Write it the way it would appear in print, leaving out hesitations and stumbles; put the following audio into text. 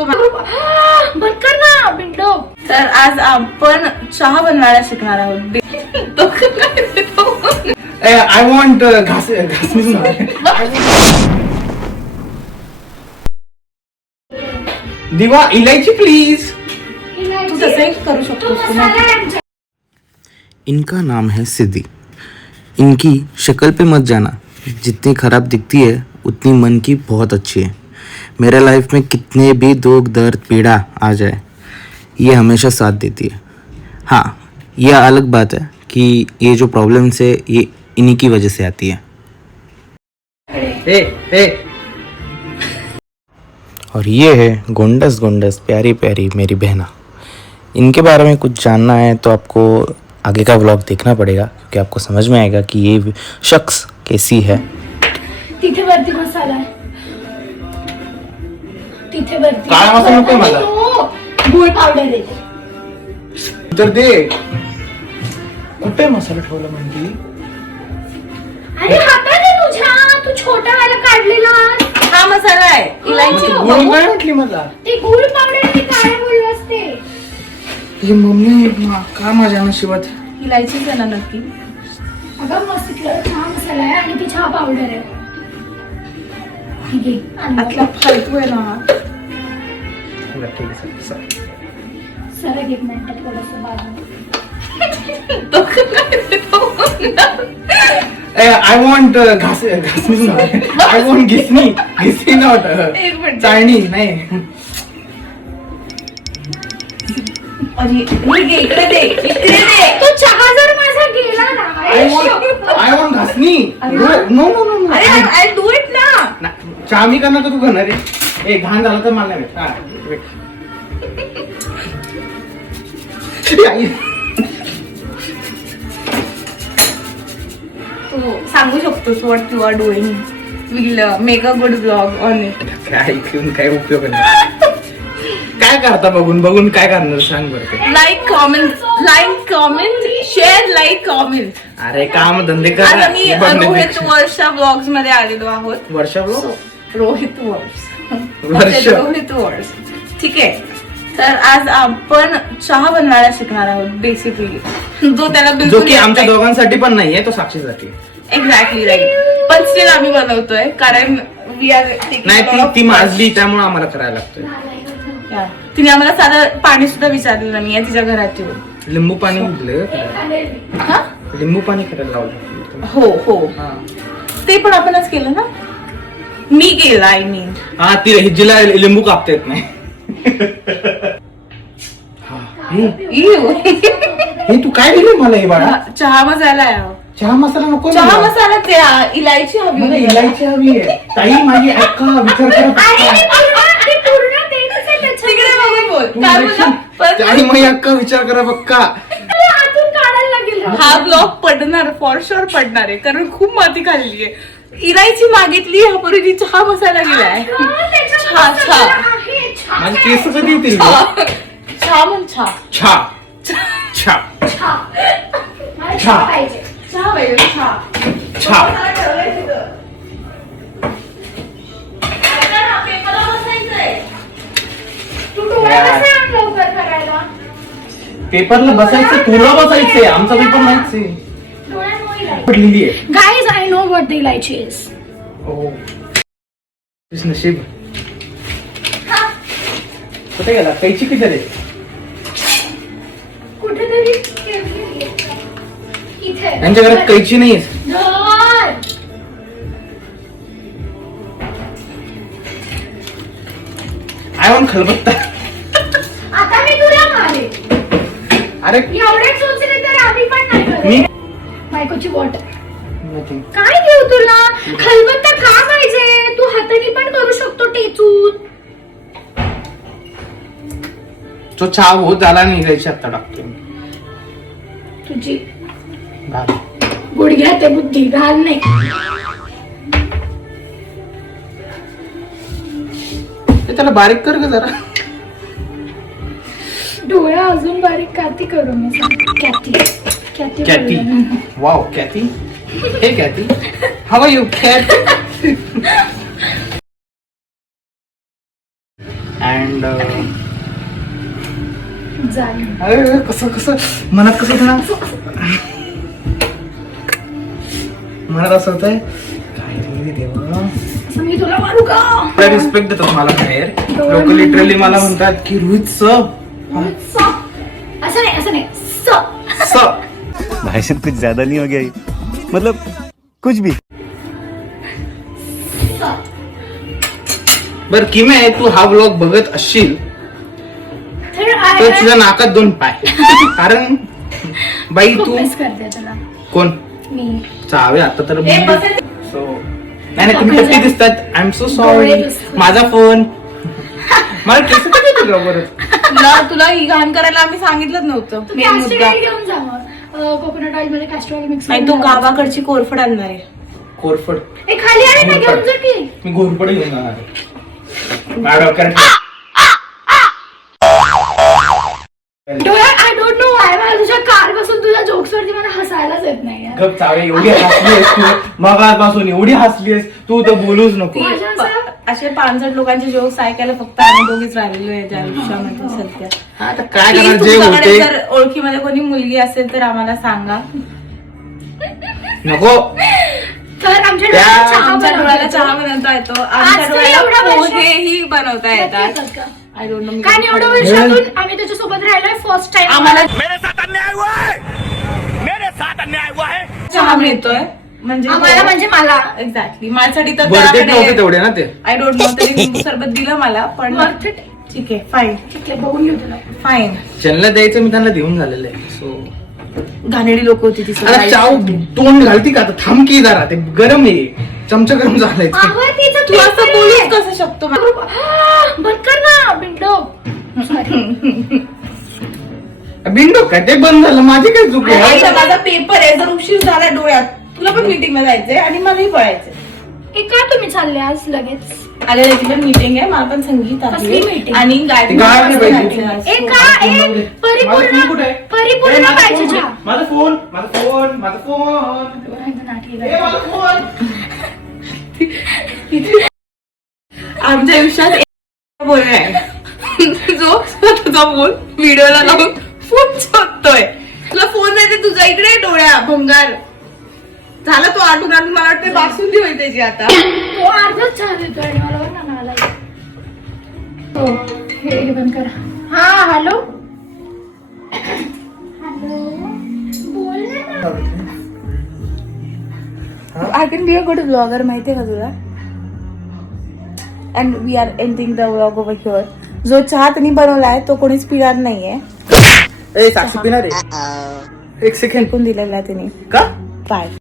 बंद कर ना बिंडो. तर आज आपण चहा बनवायला शिकणार आहोत. आय वॉन्ट दिवा इलायची प्लीज. तू तसंही करू शकतो. इनका नाम है सिद्धि. इनकी शक्ल पे मत जाना, जितनी खराब दिखती है उतनी मन की बहुत अच्छी है. मेरे लाइफ में कितने भी दुख दर्द पीड़ा आ जाए ये हमेशा साथ देती है. हाँ, यह अलग बात है कि ये जो प्रॉब्लम्स है ये इन्हीं की वजह से आती है. और ये है गोंडस गोंडस प्यारी प्यारी मेरी बहना. इनके बारे में कुछ जानना है तो आपको आगे का व्लॉग देखना पड़ेगा, क्योंकि आपको समझ में आएगा कि ये शख्स कैसी है. तिथे वरती मसाला आहे. तिथे वरती काळा मसाला नको मला. गुळ पावडर आहे. तर दे. कुठे मसाला ठेवला म्हणती? अरे हातात आहे तुझ्या. तू छोटा वाला काढलेला. हा मसाला आहे इलायची. गुळ काय म्हटली मला? ते गुळ पावडर मी काय बोललो असते. ही मम्मी का माझ्या नशिबात. इलायचीच आहे ना नक्की. अगं मस्त चहा मसाला आहे आणि ती चहा पावडर आहे. ठीक आहे. आतला फालतू आहे ना. सरक एक मिनिट थोडंसं बाजूला. आय वॉन्ट घासणी. आय वॉन्ट घिसणी नॉट एक मिनिट. चाळणी नाही. इकडे दे. तो चहा जर माझा गेला ना. आय वॉन्ट घासणी. नो नो नो अरे आय डू इट ना. चहा मी करणार का तू करणार आहे? ए घाण झालं तर मला नाही भेट. हा वेट. तू सांगू शकतोस what you are doing. Will make a good blog on it. काय ऐकून काय उपयोग नाही. काय करता बघून काय करणार सांग बरं. Like comment share like comment. अरे काम धंदे कर. आज आम्ही रोहित वर्षा ब्लॉग्स मध्ये आलेलो आहोत. वर्षा ब्लॉग. रोहित वर्ष. ठीक आहे. तर आज आपण चहा बनवायला शिकणार आहोत बेसिकली. जो त्याला जो बिलकुल की आमच्या दोघांसाठी पण नाहीये, तो साक्षीसाठी. Exactly right. पण स्टील आम्ही बनवतोय कारण वी आर नाही ती माजली त्यामुळे आम्हाला करायला लागतोय. तिने आम्हाला साधं पाणी सुद्धा विचारलेलं नाहीये तिच्या घरात येऊन. लिंबू पाणी दिलं. हा लिंबू पाणी करायला लावलं. हो ते पण आपणच केलं ना. मी केलं आय मीन. हा ती हिजीला लिंबू कापता येत नाही. हे तू काय दिलं मला हे बाळा? चहा मसाला आहे. चहा मसाला नको. चहा मसाला ते इलायची हवी. मला इलायची हवी आहे. ताई माझी अक्का विचार करत. तिकडे बघून बोल. काय बोलला? आणि मग अक्का विचार करा बक्का. हा ब्लॉग पडणार फॉर शुअर पडणार आहे कारण खूप माती खाल्ली आहे. इलायची मागितली ह्यापूर्वी चहा मसाला गेलाय. माझी केस कधी येतील? चहा म्हण. छा छा छा छा. पेपरला बसायचं. तुला बसायचंय. आमचा पेपर नाहीच आहे. पडलेली आहे. Guys, I know what the इलायची is. ओ नशीब. कुठे गेला? कैची किती रे? कुठेतरी इथे. त्यांच्या घरात कैची नाहीये. आय वॉन्ट खलबत्ता. आता मी तुला मारे. अरे एवढे सोचले तर आम्ही पण नाही करत. मी बायकोची वॉटर nothing. काय देऊ तुला? खलबत्ता का पाहिजे? तू हाताने पण करू शकतो टेचून. तो चहा होत झाला नाही. इलायची आत्ता टाकतोय. तुझी घाल. गुडघ्यात आहे बुद्धी. घाल नाही. त्याला बारीक कर ग जरा. डोळा अजून बारीक काती करू मी. कॅती. वाव कॅथी. हे कॅथी. How are you cat? And and जाईल. अरे कसं कसं मनात कसं होतं ना, मनात असं होतंय काय रे देवा. असं मी तुला मारू का? रिस्पेक्ट देतात मला बाहेर लोक, लिटरली मला म्हणतात की रोहित असं नाही स भाई साहब कुछ ज्यादा नहीं हो गया ये? मतलब कुछ भी. बर किमे, तू हा ब्लॉग बघत असशील तर तुझ्या नाकात 2 पाय. कारण बाई खूप तू मिस करते तुला कोण मी. चावे आता तर ए, बसेल. So, नाही तुम्ही कशी दिसतात. I am so sorry. डोळे दिसतात. माझा फोन मला केस कधी तुला परत तुला ही घाण करायला आम्ही सांगितलंच नव्हतं. तू मेन कॅस्टर मुद्दा ऑइल घेऊन जा. कोकोनट ऑइल मध्ये कॅस्टर ऑइल मिक्स आणि तू गावाकडची कोरफड आणणार आहे. कोरफड खाली आहे ना, घेऊन जा की. मी घोरपड घेऊन जाणार आहे. माझ्या डोक्यात डोळ्यात आय डोंट नो वाय मला तुझ्या कार बसून तुझ्या जोक्स वरती मला हसायलाच येत नाही यार. गप चावे, एवढी हसलीस तू मगापासून, एवढी हसलीस तू तर बोलूच नको. माझ्या असं- असे 65 लोकांचे जोक्स ऐकायला फक्त आम्ही दोघीच राहिलेलो आहे त्या आयुष्यामध्ये सध्या. हा, आता काय Please, करणार जे तुमच्याकडे होते. जर ओळखीमध्ये कोणी मुलगी असेल तर आम्हाला सांगा. नको तर आमच्या त्या- डोळ्यात चहा आमच्या डोळ्याला बनवतो. चहा बनवता येतो, आज आमच्या तर डोळ्याला एवढं वर्ष- पोहेही बनवता येतात. येतात का? I don't know. कारण एवढं वर्षातून आम्ही त्याच्यासोबत राहिलोय फर्स्ट टाइम. आम्हाला मेरे साथ अन्याय हुआ है, मेरे साथ अन्याय हुआ है. चहा मिळतोय म्हणजे आम्हाला म्हणजे मला एक्झॅक्टली माझ्यासाठी तर बर्थडे नव्हते त्याकडे तेवढे ना ते. आय डोंट नो तरी लिंबू सरबत दिलं मला पण Worth it. ठीक आहे फाईन ठीक आहे, बघून घेऊ तुला. फाईन. ज्यांना द्यायचं मी त्यांना देऊन झालेलं आहे. सो घाणेरडी लोक होती ती सगळी. अरे चाव तोंड घालती का आता, थांब की जरा, ते गरम आहे, चमचा गरम झालाय. अगं, तिचं तू असं paper बोलूच आहे. कसं शकतो बंद कर ना विंडो. सॉरी. बिंडो काय ते बंद झालं, माझी काय चुकी आहे. अच्छा, माझा पेपर आहे, जर उशीर झाला डोळ्यात तुला पण मीटिंगला जायचंय आणि मलाही पळायचंय. हे का तुम्ही चालले आज लगेच? आले रेग्युलर मीटिंग आहे, मला पण संगीत कसली आहे meeting? आणि गाडी गाडी मला पाहिजे. जायचंय आज. ए का ए माझा परिपूर्ण फोन कुठे आहे? परिपूर्ण ए, माझा पाहिजे फोन चहा. कुठे? माझा फोन माझा फोन माझा फोन ए, माझा फोन. आमच्या आयुष्यात एक बोल आहे जो तुझा फोन व्हिडिओला लावून फोन शोधतोय. तुला फोन नाही तुझा इकडे डोळ्या भंगार झाला. तो आठून आठून मला वाटतं बासुंदी होईल त्याची आता. तो अर्धच चहा देतो आणि मला बघ ना नाला. हो हे बंद करा. हा हॅलो हॅलो बोल ना. I can be a good blogger, माहितीये का तुला? And we are ending the vlog over here. जो चहा त्यांनी बनवलाय तो कोणीच पिणार नाहीये. ए, साक्षी पिणार आहे. एक सेकंड कोण दिलेला आहे त्यांनी. का बाय.